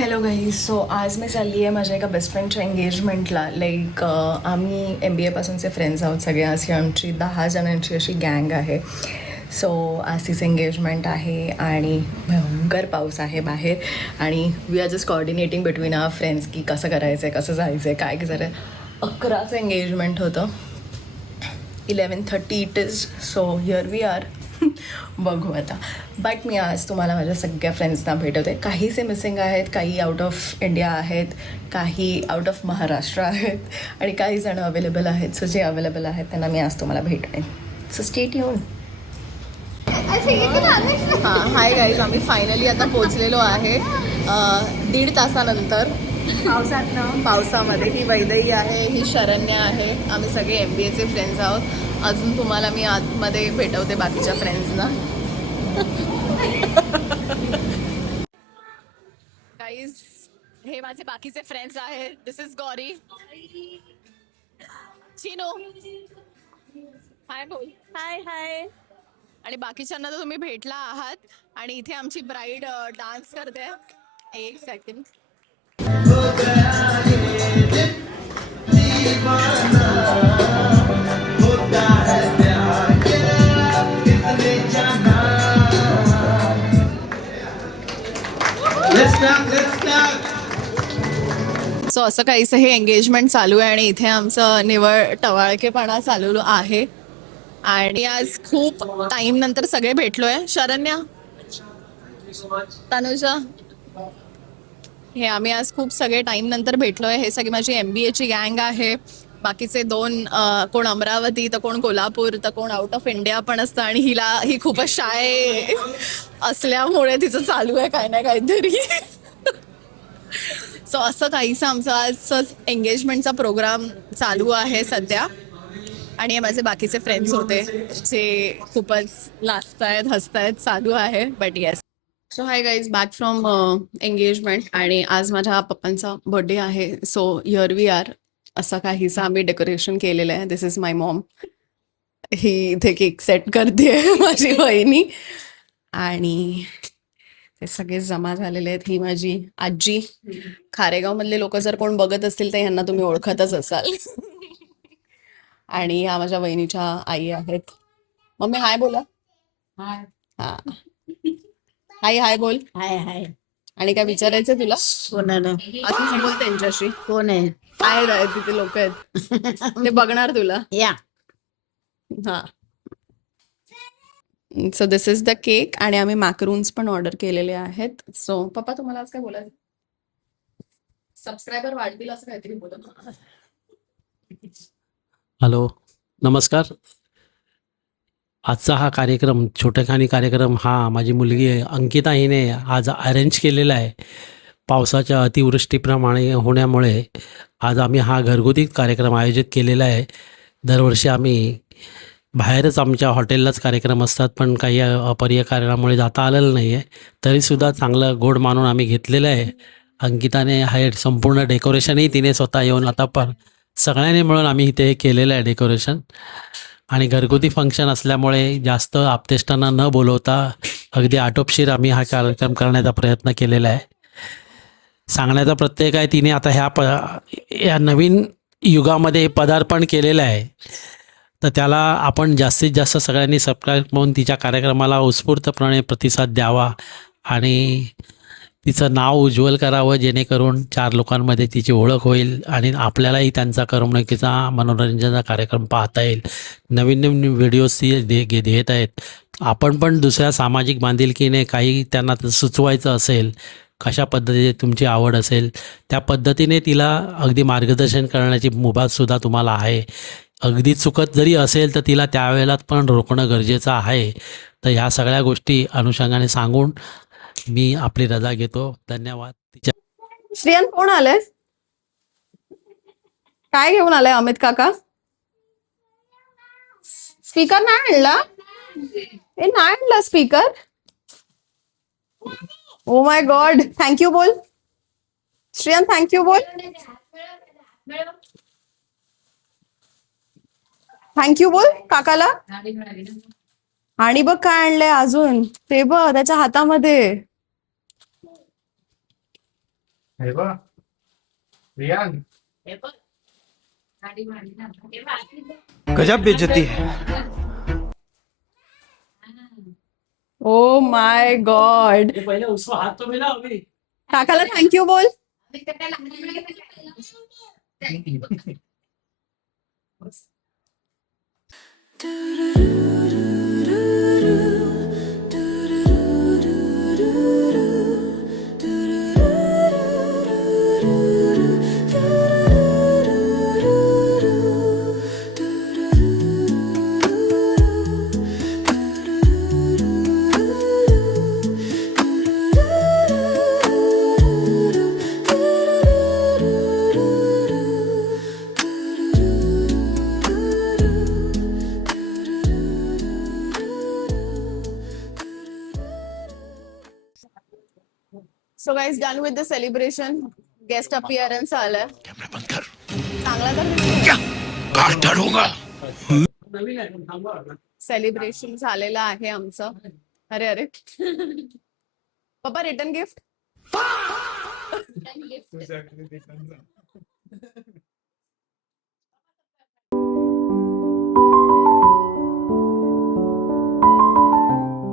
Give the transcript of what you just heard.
Hello guys. So आज मी चालली आहे माझ्या एका बेस्ट फ्रेंडच्या एंगेजमेंटला. लाईक आम्ही MBA पासूनचे फ्रेंड्स आहोत सगळे. अशी आमची 10 जणांची अशी गँग आहे. सो आज तिचं एंगेजमेंट आहे आणि भयंकर पाऊस आहे बाहेर. आणि we are just coordinating between our friends की कसं करायचं आहे, कसं जायचं आहे, काय करायचं. 11चं एंगेजमेंट होतं. 11:30 it is. So here we are. बघू आता. बट मी आज तुम्हाला माझ्या सगळ्या फ्रेंड्सना भेटवते. काहीचे मिसिंग आहेत, काही आउट ऑफ इंडिया आहेत, काही आउट ऑफ महाराष्ट्र आहेत आणि काही जणं अवेलेबल आहेत. सो जे अवेलेबल आहेत त्यांना मी आज तुम्हाला भेटते. So stay tune. हां, हाय गाईज. आम्ही फायनली आता पोचलेलो आहे 1.5 तासानंतर पावसामध्ये. ही वैदई आहे, ही शरण्या आहे. आम्ही सगळे MBAचे फ्रेंड्स आहोत. अजून तुम्हाला मी आतमध्ये भेटवते बाकीच्या फ्रेंड्सना. गाईज, हे माझे बाकीचे फ्रेंड्स आहेत. दिस इज गौरी, चिनो, हाय बोल. हाय हाय. आणि बाकीच्यांना तर तुम्ही भेटला आहात. आणि इथे आमची ब्राईड डान्स करते. एक सेकंड. सो असं काहीसं हे एंगेजमेंट चालू आहे आणि इथे आमचं निवळ टवाळकेपणा चालू आहे. आणि आज खूप टाइम नंतर सगळे भेटलोय. शरण्या, तनुजा, हे आम्ही आज खूप सगळे टाइम नंतर भेटलोय. हे सगळी माझी MBAची गँग आहे. बाकीचे 2 कोण अमरावती, तर कोण कोल्हापूर, तर कोण आउट ऑफ इंडिया पण असतं. आणि ही खूपच शाय असल्यामुळे तिचं चालू आहे काय ना काहीतरी. सो असं काहीसं आमचं आज एंगेजमेंटचा प्रोग्राम चालू आहे सध्या. आणि हे माझे बाकीचे फ्रेंड्स होते जे खूपच लाजतायत, हसतायत, चालू आहे. But yes. So hi guys, back from engagement. आणि आज माझ्या पप्पांचा बर्थडे आहे. So here we are. असं काहीसं आम्ही डेकोरेशन केलेलं आहे. दिस इज माय मॉम. ही इथे केक सेट करते माझी बहिणी. आणि ते सगळे जमा झालेले आहेत. ही माझी आजी. खारेगाव मधले लोक जर कोण बघत असतील तर ह्यांना तुम्ही ओळखतच असाल. आणि ह्या माझ्या वहिनीच्या आई आहेत. मम्मी हाय बोला. हाय हा, हाय हाय बोल. हाय हाय. आणि काय विचारायचं तुला? कोण आहे? असं बोल त्यांच्याशी. कोण आहे? आहे तिथे लोक आहेत, ते बघणार तुला. या. हा. So this is the cake. आणि आम्ही मॅकरून्स पण ऑर्डर केलेले आहेत. सो पप्पा, तुम्हाला आज काय बोलायचं? सबस्क्रायबर वाढतील असं काहीतरी बोलत. हॅलो, नमस्कार. आजचा हा कार्यक्रम, छोटेखानी कार्यक्रम, हा माझी मुलगी अंकिता हिने आज अरेंज केलेला आहे. पावसाच्या अतिवृष्टीप्रमाणे होण्यामुळे आज आम्ही हा घरगुती कार्यक्रम आयोजित केलेला आहे. दरवर्षी आम्ही बाहेरच आमच्या हॉटेललाच कार्यक्रम असतात, पण काही अपरिय कारणामुळे जाता आलेलं नाही आहे. तरीसुद्धा चांगलं गोड मानून आम्ही घेतलेलं आहे. अंकिताने हे संपूर्ण डेकोरेशनही तिने स्वतः येऊन आता पण सगळ्यांनी मिळून आम्ही इथे केलेलं आहे डेकोरेशन. आणि घरगुती फंक्शन असल्यामुळे जास्त आपतेष्टांना न बोलवता अगदी आटोपशीर आम्ही हा कार्यक्रम करण्याचा प्रयत्न केलेला आहे. सांगण्याचा प्रत्येक आहे, तिने आता या नवीन युगामध्ये पदार्पण केलेलं आहे, तर त्याला आपण जास्तीत जास्त सगळ्यांनी सबस्क्राईब म्हणून तिच्या कार्यक्रमाला उत्स्फूर्तपणे प्रतिसाद द्यावा आणि तिचं नाव उज्ज्वल करावं, जेणेकरून 4 लोकांमध्ये तिची ओळख होईल आणि आपल्यालाही त्यांचा करमणुकीचा, मनोरंजनाचा कार्यक्रम पाहता येईल. नवीन नवीन व्हिडिओज ती देत आहेत. आपण पण दुसऱ्या सामाजिक बांधिलकीने काही त्यांना सुचवायचं असेल, कशा पद्धतीने तुमची आवड असेल, त्या पद्धतीने तिला अगदी मार्गदर्शन करण्याची मुभासुद्धा तुम्हाला आहे. अगदी चुकत जरी असेल तर तिला त्यावेळेला पण रोखणं गरजेचं आहे. तर ह्या सगळ्या गोष्टी अनुषंगाने सांगून मी आपली रजा घेतो. धन्यवाद. श्रियन, कोण आलंय? काय घेऊन आलाय अमित काका? स्पीकर नाही आणला? ए, नाही आणला speaker? Oh my God. Thank you बोल श्रियन, थँक्यू बोल. थँक्यू बोल काकाला. आणि बघ काय आणलंय अजून, ते बघ त्याच्या हातामध्ये. हे बघ रियान गजब बेइज्जती है. Oh my God. पहिले उसको हात तो मिला अभी. काकाला थँक्यू बोल. So guys done with the celebration. Guest appearance आलाय. चांगला तर नवीन आहे पण थांबा. सेलिब्रेशन झालेलं आहे आमचं. अरे अरे पप्पा रिटर्न गिफ्ट. तुझ्याकडे ते पण जा.